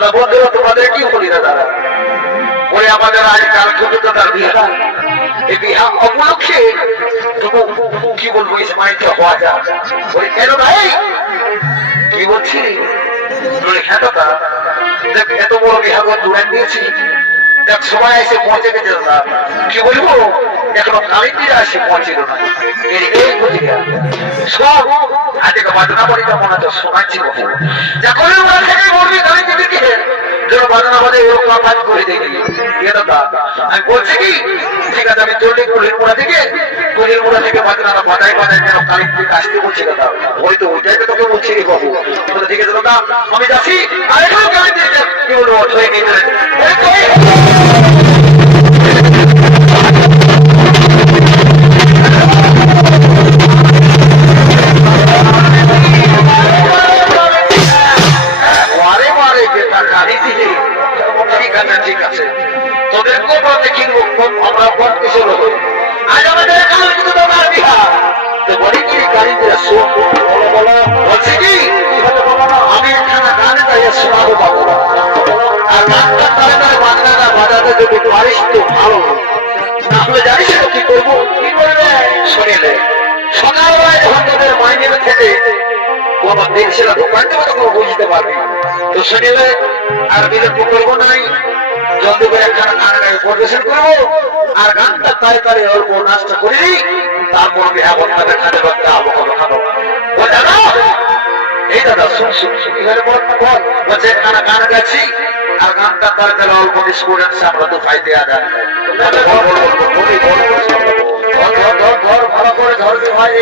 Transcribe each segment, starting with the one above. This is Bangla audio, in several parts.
দাদা বন্ধুরা তোমাদের কি বলি দাদা, ওই আমাদের আজকাল ছোট দাদার বিয়েটা, এই বিহা উপলক্ষে কি বলবো এই সময় হওয়া যায় ওই কেন ভাই কি বলছি, হ্যাঁ দাদা দেখ এত বড় বিহা জোড়ান দিয়েছি, দেখ সময় এসে পৌঁছে গেছে দাদা, কি বলবো এখনো কামিটিরা এসে পৌঁছিল না, এই বুঝি সব আজকে বাজনা বাড়িটা মনে হচ্ছে শোনাচ্ছি বহু যখন ওরা থেকে বলবি কামিটি দিকে যেন বাজনা বাজে এরকম কাজ করে দেখি দাদা। আমি বলছি কি ঠিক আছে আমি চললি কুলির মোড়া থেকে বাজনাটা বাজায় বাজায় যেন কালিপুর আসতে বলছি দাদা, হয়তো ওইটাই তো তোকে বলছি রে বাবু, ঠিক আছে দাদা আমি যাচ্ছি আর এখানে কি বলবো ছয় নিয়ে ঠিক আছে তোদেরকেও বলতে কিনবো আমরা কোন কিছু হবো আজ আমাদের বলছি কি আমি এখানে গানে গাইয়ে শোনাবো বাবু, আর গানটা তালে তালে বাজনাটা বাজাতে যদি পারিস তো ভালো, না হলে জানিস কি করবো, কি করবে শুনিলে সকালবেলায় যখন তোদের মাইনের থেকে কোনো দেখছিলা দোকানটা তখন বুঝতে পারবি, তো শুনিলে আর বিলম্ব করবো নাই, জলদি করে একখানা গান গায়ে পরিবেশন করবো আর গানটা তালে তালে অল্প নাচটা করি, তারপর বিহা বন্ধা খাতে বলতে আবহাওয়া খাবো দাদা। এই দাদা শুন শুন বলছে একখানা গান গাচ্ছি আর গানটা তালে তালে অল্প স্টুডেন্ট আমরা তো ফাই দেওয়া যায় ভালো করে ধরবি ভাই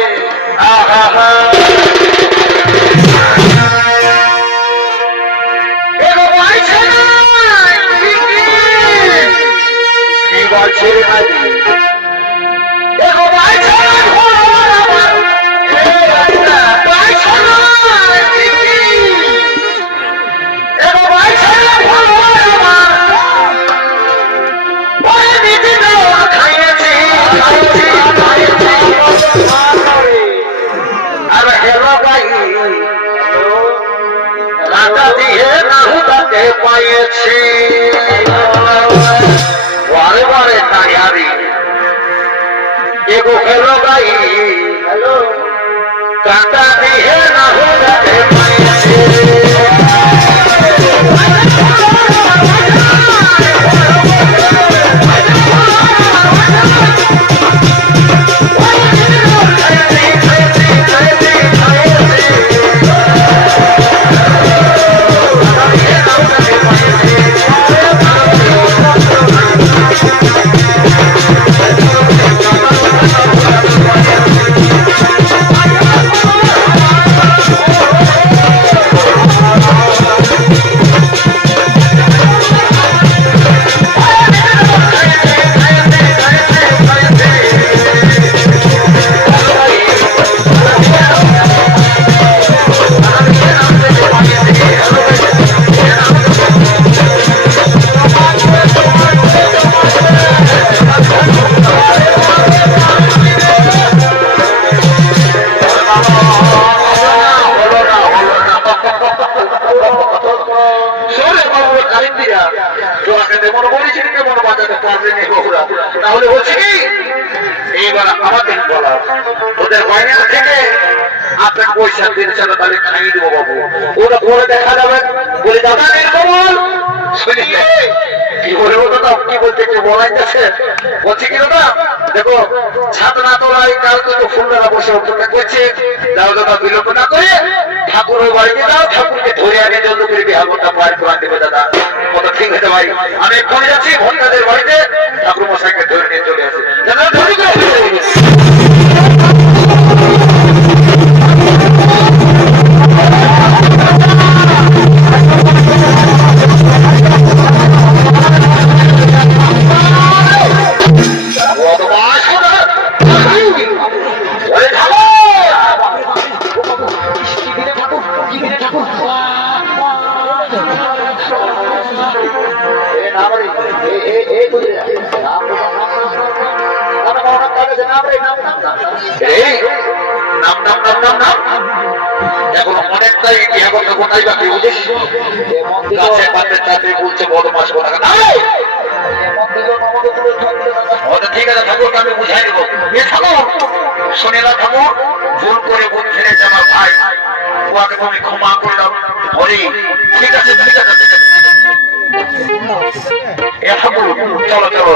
কি বলছে পাইছি বারে বারে তাইয়ারি এগো হেলো গাই কাটা দিয়ে না হতে পাইছি তাহলে বলছি কি এইবার আমাদের বলা ওদের বাইরে থেকে আপনার পয়সা দিন চালা তাহলে খাইয়ে দেবো বাবু, ওটা পরে দেখা যাবে বলে দাদা নির্মল শুনিলে কি বলবো দাদা কি বলতে কি বলাই যাচ্ছে বলছি কি দাদা দেখো ছাদ না তোলাই কালকে তো ফুলদারা বসে অপেক্ষা করছে, যাও দাদা বিলম্ব না করে ঠাকুরের বাড়িতে যাও, ঠাকুরকে ধরে আগে জন্য করে বিহাগরটা পার করে দেবে দাদা, কত ঠিক হতে ভাই আমি এক্ষুনি যাচ্ছি ভন্ডাদের বাড়িতে ঠাকুর মশাইকে ধরে নিয়ে চলে আসি দাদা ধরে নাম নাম নাম নাম নাম এখন অনেকটাই বিহাগত কোথায় বা কেউ বুঝিস গাছে পাতে চাকরি বলছে বদমাস কোথা ঠিক আছে ঠাকুর আমি বুঝাই দেবো এ ঠাকুর শুনে না ঠাকুর ভুল করে ভুল ফেলেছে আমার ভাই ওকে তুমি ক্ষমা করলাম হরি ঠিক আছে ঠিক আছে এ ঠাকুর চলো চলো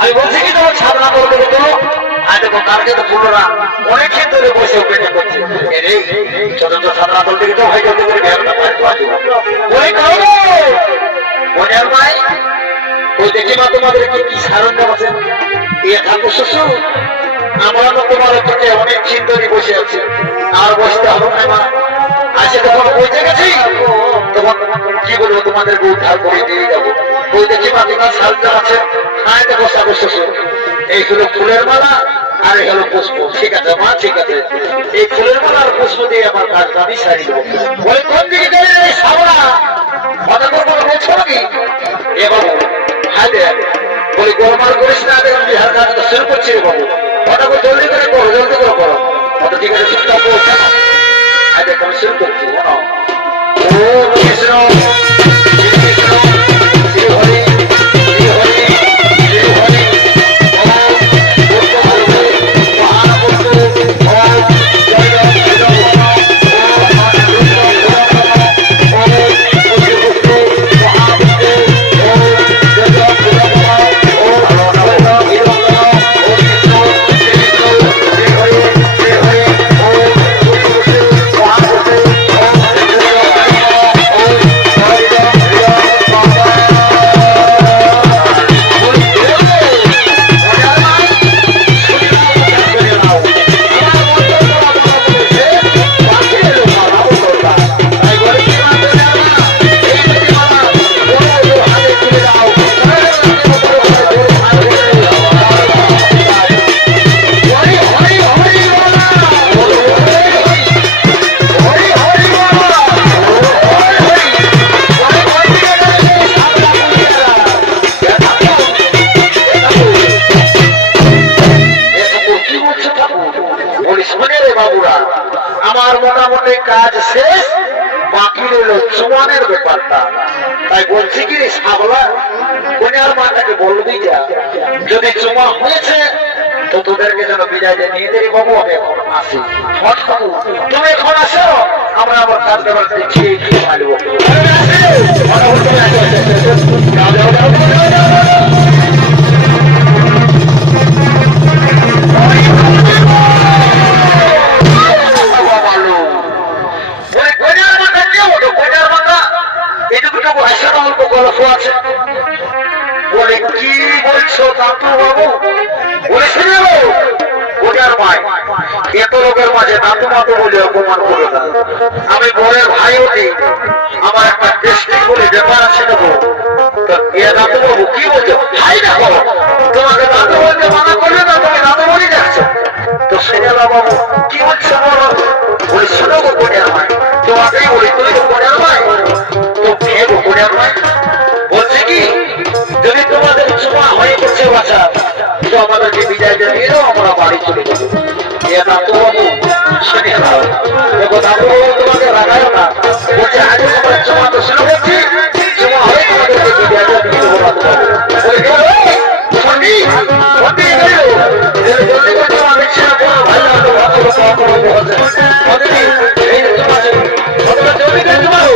আমি বলছি কি তোমার সাধনা করবে তো আজ দেখো কালকে তো ফুলরা অনেকক্ষণ ধরে বসে উপেক্ষা করছে চতুর্থ সাধনা করতে গিয়ে তো ভাই জলদি করে বেরোটা ওই করো মনের ভাই ওই দেখি মা তোমাদের কি কি সারঞ্জাম আছে এ ঠাকুর শ্বশুর আমরা তো তোমার কাছে অনেক চিন্তনে বসে আছি আর বসতে হবে না মা আজকে যখন বসে গেছি তখন কি বলবো তোমাদেরকে উদ্ধার করে দিয়ে যাবো ওই দেখি মা তোমার সারঞ্জাম আছে হ্যাঁ দেখো ঠাকুর শ্বশুর এই হলো ফুলের মালা আর এই হলো পুষ্প ঠিক আছে মা ঠিক আছে এই ফুলের মালা আর পুষ্প দিয়ে আমার কাজটা আমি সারি দেবো ওই কোন দিকে গেলে এই সাবরা হঠাৎ করে বলছো নাকি এ বাবু হ্যাঁ দে বলি গোলমাল করিস না দেখুন বিহার কাজটা শুরু করছি রে বাবু হঠাৎ করে জলদি করে করো জলদি করে করো অত ঠিক আছে চুপচাপ করো কেন হ্যাঁ দেখ আমি শুরু করছি বলো ও কৃষ্ণ কৃষ্ণ শ্রী হরি শ্রী হরি শ্রী হরি আমার মোটামুটি কাজ শেষ বাকি রইল চুমানের ব্যাপারটা তাই বলছি কি সাবলা কন্যার মাটাকে বলবি যা যদি চুমা হয়েছে তো তোদেরকে যেন বিদায় দিয়ে নিয়ে দেরি বাবু আমি এখন আসি হট বাবু তুমি এখন আসো আমরা আমার কাজ ব্যাপার দেখিয়ে খেয়ে মারবো বলে কি বলছো দাদু বাবু বলেছি এত লোকের মাঝে দাদু মাতু বলে অপমান করে না আমি বরের ভাই হতে আমার একটা টেস্টিং বলে ব্যাপার আছে দেবো দাদু বাবু কি বলছো ভাই দেখো তোমাকে দাদু বলতে মানা করলে না তুমি দাদু বলে যাচ্ছ তো সেটা বাবু কি বলছো বলো বলে শোনো গো বোনের ভাই তোমাকেই বলি তুমি তো বোনের ভাই তো কে গো বোনের ভাই বলছে কি যদি তোমাদের ছোঁয়া হয়ে গেছে বাচ্চা তো আমাদেরকে বিদায় জানিয়ে দাও আমরা বাড়ি চলে যাবো দাদু বাবু শুনে নাও দেখো দাদু বাবু তোমাকে রাখায় না বলছে আগে তোমার ছোঁয়া তো শুরু করছি ছোঁয়া হয়ে তোমাদেরকে বিদায় জানিয়ে দেবো দাদু বাবু বলে গেল সন্ধি সন্ধি গেল জলদি করে তোমার দেখছি না ভাই দাদু বাবু এই যে তোমার জলদি করে তোমার